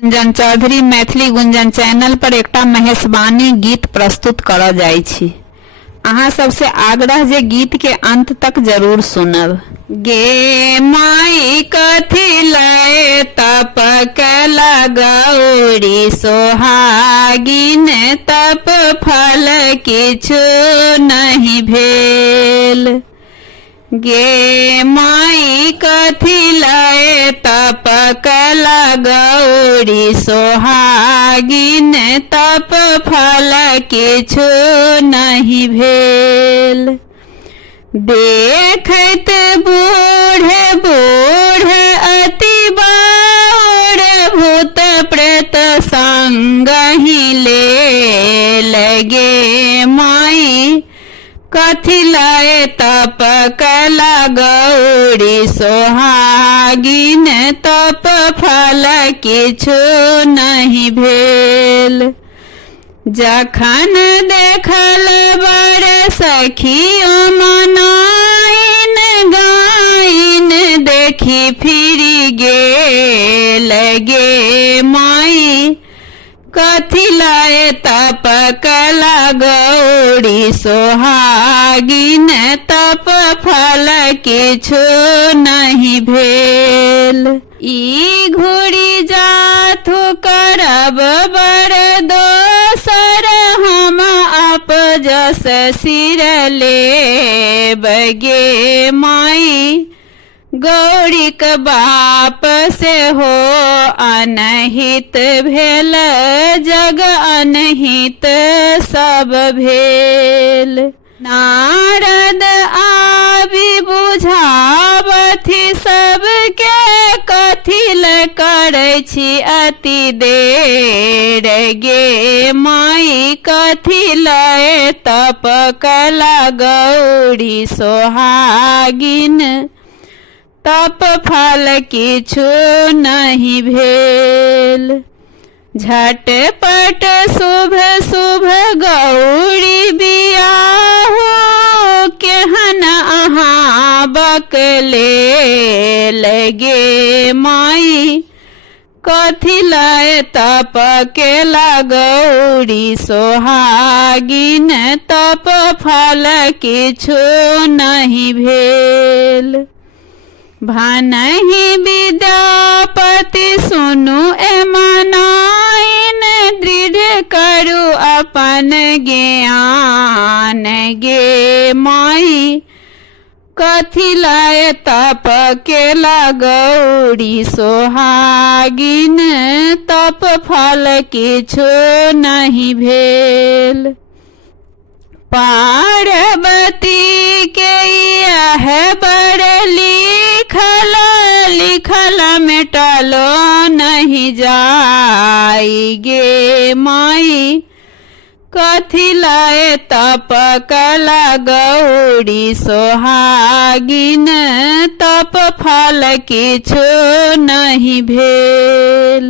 Gunjan Chaudhary Maithili Gunjan channel पर एकटा मेहसबानी गीत प्रस्तुत करऽ जाइ छी। अहाँ सबसे आग्रह जे गीत के अंत तक जरूर सुनब। गे माई कथी लय तप कएला गौरी सोहागिन तप फल किछु नहीं भेल। गे माई कथी लय तप कएला गौरी सोहागिन तप फल किछु नहीं भेल। देखैत बूढ़े बूढ़े अति बार भूत प्रेत संगहि लेल। गे माई कथी लय तप कएला गौरी सोहागिन तप फल किछु नहीं भेल। जखन देखल बड़ सखियों मनाइन गाइन देखी फिरी गेल। गे माई कथी लय तप कएला गौरी सोहागिन तप फल किछु नहीं भेल। ई घुरी जाथु करब बड़ दोसर हम अपजस सिर लेब। गे माई गौरीक बाप से हो अनहित भेल जग अनहित सब भेल। नारद आबि बुझावथि सबके कथी ल करै छी अति देर। गे माई कथी लय तप कएला गौरी सोहागिन तप फल किछु नहीं भेल। झटपट शुभ शुभ गौरी बियाहु केहन अहाँ बकलेल। गे माई कथी लय तप कएला गौरी सोहागिन तप फल किछु नहीं भेल। भानहि विद्यापति सुनु ए मनाइन दृढ़ करू अपन ज्ञान। गे माई कथी लय तप कएला गौरी सोहागिन तप फल किछु नहीं भेल। पार्वती के यह बड़ लिखल लिखल मिटलो नहीं जाई। गे माई कथी लय तप कएला गौरी सोहागिन तप फल किछु नहीं भेल।